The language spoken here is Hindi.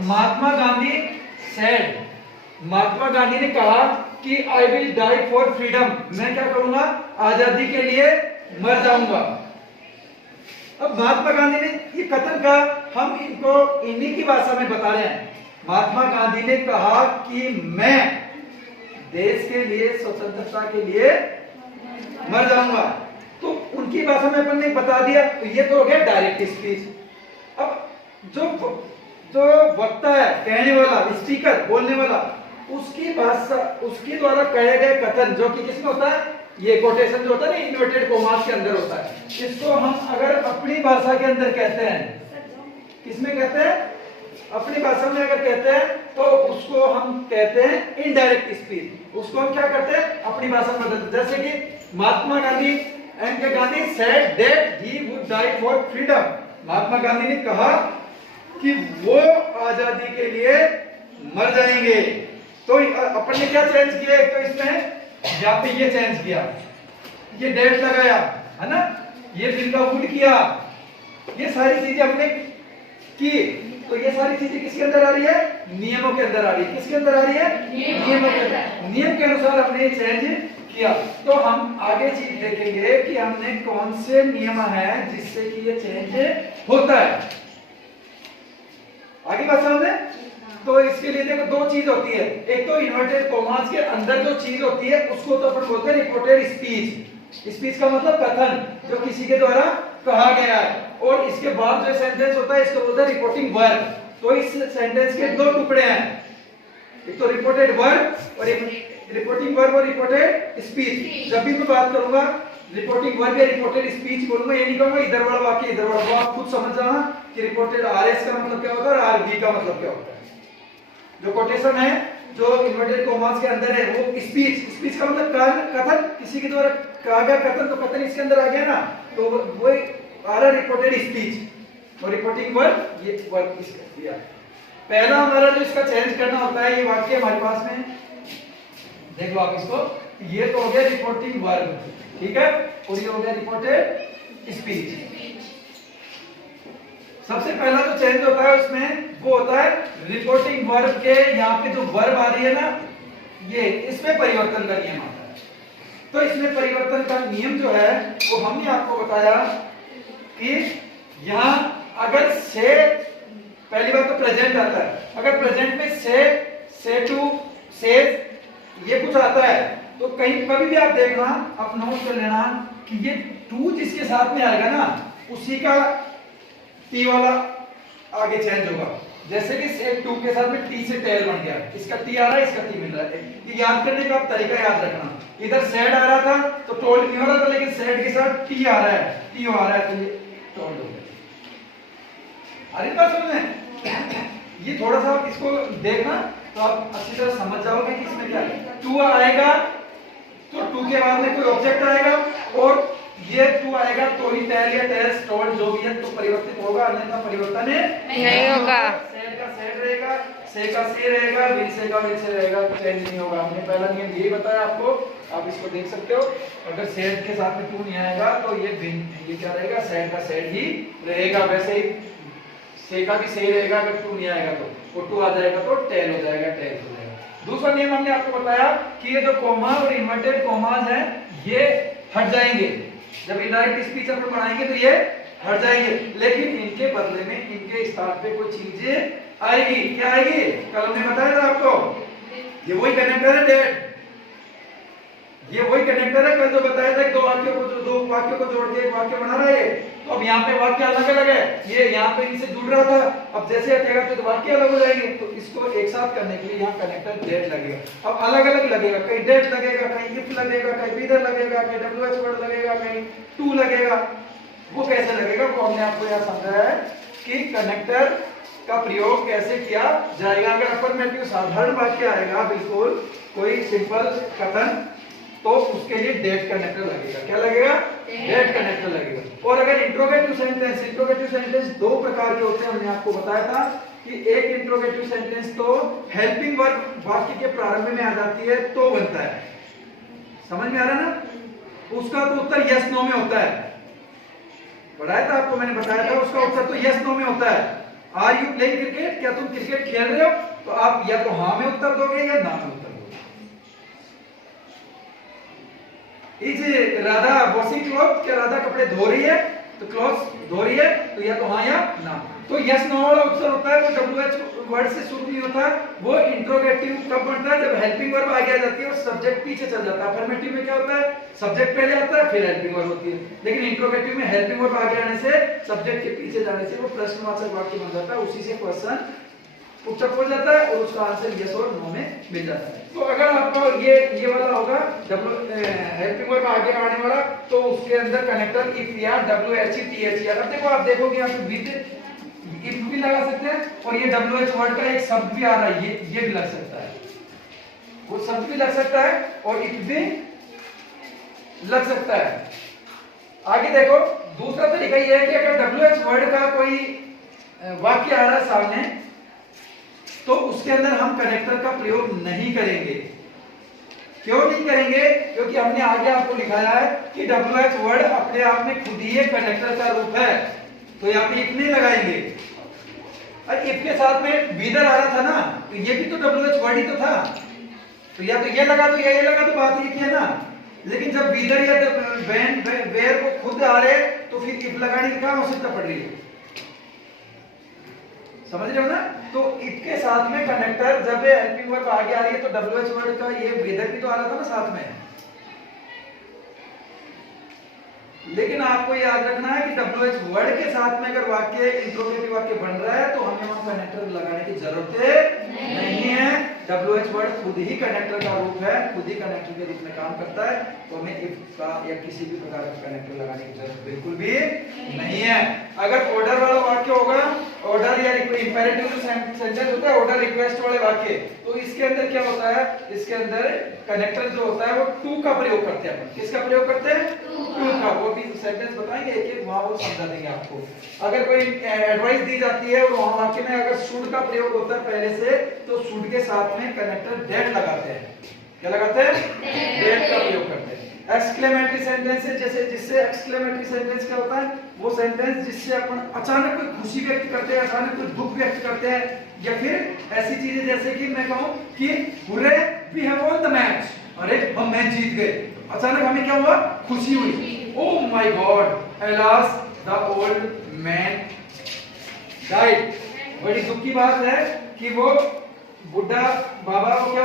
महात्मा गांधी सेड, महात्मा गांधी ने कहा कि I will die for freedom, मैं क्या करूंगा, आजादी के लिए मर जाऊंगा। अब महात्मा गांधी ने ये कथन कहा, हम इनको इन्हीं की भाषा में बता रहे हैं। महात्मा गांधी ने कहा कि मैं देश के लिए, स्वतंत्रता के लिए मर जाऊंगा, तो उनकी भाषा में अपन ने बता दिया, तो ये तो हो गया डायरेक्ट स्पीच। अब जो वक्ता है, कहने वाला, स्पीकर, बोलने वाला, उसकी भाषा, उसके द्वारा कहे गए कथन जो कि किसमें होता है, ये कोटेशन जो होता है ना, इन्वर्टेड कोमास के अंदर होता है, इसको हम अगर अपनी भाषा के अंदर कहते हैं, किसमें कहते हैं, अपनी भाषा में अगर कहते हैं तो उसको हम कहते हैं इनडायरेक्ट स्पीच। उसको हम क्या करते हैं, अपनी भाषा में बदलते, जैसे कि Mahatma Gandhi M K. Gandhi said that he would die for freedom, Mahatma Gandhi ने कहा कि वो आजादी के लिए मर जाएंगे। तो अपन ने क्या चेंज किया, एक तो इसमें यहाँ पे ये चेंज किया, ये डेट लगाया है ना, ये फिर का वुड किया, ये सारी चीजें हमने की। तो ये सारी चीजें किसके अंदर आ रही है, नियमों के अंदर आ रही है। किसके अंदर आ रही है, नियमों के अंदर, नियम के अनुसार हमने चेंज किया। तो हम आगे चीज देखेंगे कि हमने कौन से नियम है जिससे कि ये चेंज होता है, आगे बात समझे। तो इसके लिए देखो दो चीज होती है, एक तो इन्वर्टेड कोमास के अंदर जो चीज होती है उसको तो अपन बोलते हैं रिपोर्टेड स्पीच। स्पीच का मतलब कथन जो किसी के द्वारा कहा गया है, और इसके बाद जो सेंटेंस होता है इसको बोलते हैं रिपोर्टिंग वर्ब। तो इस सेंटेंस के दो टुकड़े हैं, एक तो रिपोर्टेड वर्ब और एक रिपोर्टिंग वर्ब और रिपोर्टेड स्पीच। जब भी मैं बात करूंगा रिपोर्टिंग वर्ब या रिपोर्टेड स्पीच बोलूंगा, ये नहीं कहूंगा इधर वाला वाक्य इधर वाला, आप खुद समझ जाना कि रिपोर्टेड आरएस का मतलब क्या होता है और आरबी का मतलब क्या होता है। जो कोटेशन है जो इन्वर्टेड कोमास के अंदर है वो स्पीच, स्पीच का मतलब कथन, किसी के द्वारा कहा गया कथन, तो कथन इसके अंदर आ गया ना, तो वो आ रहा रिपोर्टेड स्पीच। और रिपोर्टिंग वर्ब, ये वर्ब इसका दिया। पहला हमारा जो इसका चेंज करना होता है, ये वाक्य हमारे पास में देख लो आप इसको, ये तो हो गया रिपोर्टिंग वर्ब, ठीक है, और ये हो गया रिपोर्टेड स्पीच। सबसे पहला जो चेंज होता है उसमें वो होता है रिपोर्टिंग वर्ब के, यहाँ पे जो वर्ब आ रही है ना, ये इसमें परिवर्तन का नियम आता है। तो इसमें परिवर्तन का नियम जो है वो हमने आपको बताया कि यहाँ अगर से, पहली बात तो प्रेजेंट आता है, अगर प्रेजेंट में से टू, से ये कुछ आता है तो कहीं कभी भी आप देखना, आप नोट कर लेना कि ये टू जिसके साथ में आएगा ना उसी का टी वाला आगे चेंज होगा। जैसे कि सेट टू के साथ में टी से टेल बन गया, इसका टी आ रहा है, इसका टी मिल रहा है। ये याद करने का आप तरीका याद रखना, इधर सेड आ रहा था तो टोल्ड नहीं हो रहा था, लेकिन सेड के साथ टी आ रहा है, टी आ रहा है तो ये टोल्ड हो गया। अरे बात समझ में, ये थोड़ा सा आप इसको देखना तो आप अच्छी तरह समझ जाओगे कि इसमें क्या है। टू आएगा तो टू के बाद में कोई ऑब्जेक्ट आएगा, और ये टू आएगा तो ही टेल या टेल्स टोल्ड जो भी है तो परिवर्तित होगा, अन्यथा परिवर्तन नहीं होगा। सेड का सेड रहेगा, से का से रहेगा, विल से का विल से रहेगा, चेंज नहीं होगा। हमने पहला नियम यही बताया आपको, आप इसको देख सकते हो। अगर सेड के साथ में टू नहीं आएगा तो ये क्या रहेगा, सेड का सेड ही रहेगा। वैसे ही से का भी से रहेगा, अगर टू नहीं आएगा तो वो टू आ जाएगा तो टेल हो जाएगा, टेल हो जाएगा। दूसरा नियम हमने आपको बताया कि ये जो कोमा और इन्वर्टेड कोमास है ये हट जाएंगे, जब इनडायरेक्ट स्पीच अपन बनाएंगे तो ये हट जाएंगे, लेकिन इनके बदले में इनके स्थान पे कोई चीज आएगी। क्या आएगी, कल हमने बताया था आपको, ये वही कनेक्टर है डेट, ये वही कनेक्टर है, कल जो बताया था दो वाक्यों को जोड़ के एक वाक्य बना रहा है। तो अब यहाँ पे वाक्य अलग अलग है, ये यहाँ पे इनसे जुड़ रहा था, अब जैसे हटेगा तो वाक्य अलग हो जाएंगे। तो इसको एक साथ करने के लिए यहाँ कनेक्टर डेट लगेगा। अब अलग अलग लगेगा, कहीं डेट लगेगा, कहीं इफ लगेगा, कहीं बीदर लगेगा, कहीं डब्ल्यूएच वर्ड लगेगा, कहीं टू लगेगा। वो कैसे लगेगा वो हमने आपको यहाँ समझाया है कि कनेक्टर का प्रयोग कैसे किया जाएगा। अगर अफर्मेटिव साधारण वाक्य आएगा, बिल्कुल कोई सिंपल कथन, तो उसके लिए डेट कनेक्टर लगेगा। क्या लगेगा, डेट कनेक्टर लगेगा। और अगर इंट्रोगेटिव सेंटेंस दो प्रकार के होते हैं, हमने आपको बताया था कि एक इंट्रोगेटिव सेंटेंस तो हेल्पिंग वर्ब वाक्य के प्रारंभ में आ जाती है तो बनता है, समझ में आ रहा है ना, उसका तो उत्तर यस नो में होता है। पढ़ाया था आपको, मैंने बताया था उसका उत्तर तो यस नो में होता है। आर यू प्लेइंग क्रिकेट, क्या तुम क्रिकेट खेल रहे हो, तो आप या तो हाँ में उत्तर दोगे या ना में उत्तर दोगे। इज राधा वॉशिंग क्लॉथ, क्या राधा कपड़े धो रही है, तो क्लॉथ धो रही है, तो या तो हाँ या ना। तो यस नो वाला उत्तर होता है वो WH वर्ड से शुरू नहीं होता, वो इंट्रोगेटिव कब बनता है, जब हेल्पिंग वर्ब आगे आ जाती है और सब्जेक्ट पीछे चल जाता है। अफर्मेटिव में क्या होता है, सब्जेक्ट पहले आता है फिर हेल्पिंग वर्ब होती है, लेकिन इंट्रोगेटिव में हेल्पिंग वर्ब आगे आने से, सब्जेक्ट के पीछे जाने से वो प्रश्नवाचक वाक्य बन जाता है, उसी से क्वेश्चन उत्तर हो जाता है और उसका आंसर यस और नो में मिल जाता है। तो अगर आपका ये वाला होगा हेल्पिंग वर्ब आगे आने वाला, तो उसके अंदर कनेक्टर इफ या WH अब देखो, आप देखोगे यहाँ पे विद इफ भी लगा सकते हैं और ये WH वर्ड का एक शब्द भी आ रहा है, ये भी लग सकता है, वो शब्द भी लग सकता है और इफ भी लग सकता है। आगे देखो, दूसरा तरीका ये है कि अगर WH वर्ड का कोई वाक्य आ रहा है सामने, तो उसके अंदर हम कनेक्टर का प्रयोग नहीं करेंगे। क्यों नहीं करेंगे, क्योंकि हमने आगे आपको लिखाया है कि WH वर्ड अपने आप में खुद ही एक कनेक्टर का रूप है, तो यहाँ पे इफ नहीं लगाएंगे। और इफ के साथ में बीदर आ रहा था ना, तो ये भी तो WH वर्ड ही तो था, तो या तो ये लगा तो ये लगा, तो बात एक ही है ना। लेकिन जब बीदर या वेयर को खुद आ रहे, तो फिर इफ लगाने की काम आवश्यकता पड़ रही है, समझ रहे हो ना। तो इफ के साथ में कनेक्टर, जब हेल्पिंग वर्ब आगे आ रही है, तो WH वर्ड का ये बीदर भी तो आ रहा था ना साथ में। लेकिन आपको याद रखना है कि WH वर्ड के साथ में अगर वाक्य इंट्रोगेटिव वाक्य बन रहा है, तो हमें वहां कनेक्टर लगाने की जरूरत नहीं है। WH वर्ड खुद ही कनेक्टर का रूप है, खुद ही कनेक्टर के रूप में काम करता है, तो हमें इफ का या किसी भी प्रकार का कनेक्टर लगाने की जरूरत बिल्कुल भी नहीं है। अगर ऑर्डर वाला वाक्य होगा, ऑर्डर या इंपेरेटिव सेंटेंस होता है, ऑर्डर रिक्वेस्ट वाले वाक्य, तो इसके अंदर क्या होता है, इसके अंदर कनेक्टर जो होता है वो टू का प्रयोग करते हैं। किसका प्रयोग करते हैं, टू का। वो भी सेंटेंस बताएंगे एक एक, वहां वो समझा देंगे आपको। अगर कोई एडवाइस दी जाती है और वहां वाक्य में अगर शुड का प्रयोग होता है पहले से, तो शुड के साथ में कनेक्टर दैट लगाते हैं। क्या लगाते हैं, दैट का प्रयोग करते हैं। एक्सक्लेमेटरी सेंटेंस है, जैसे जिससे एक्सक्लेमेटरी सेंटेंस क्या होता है, वो सेंटेंस जिससे अपन अचानक कोई खुशी व्यक्त करते हैं, अचानक कोई दुख व्यक्त करते हैं, या फिर ऐसी चीजें जैसे कि मैं कहूं कि hurray we have won the match, अरे हम मैच जीत गए, अचानक हमें क्या हुआ, खुशी हुई। Oh my God, alas the old man died. बड़ी दुख की बात है कि वो बुढ़ा बाबा को क्या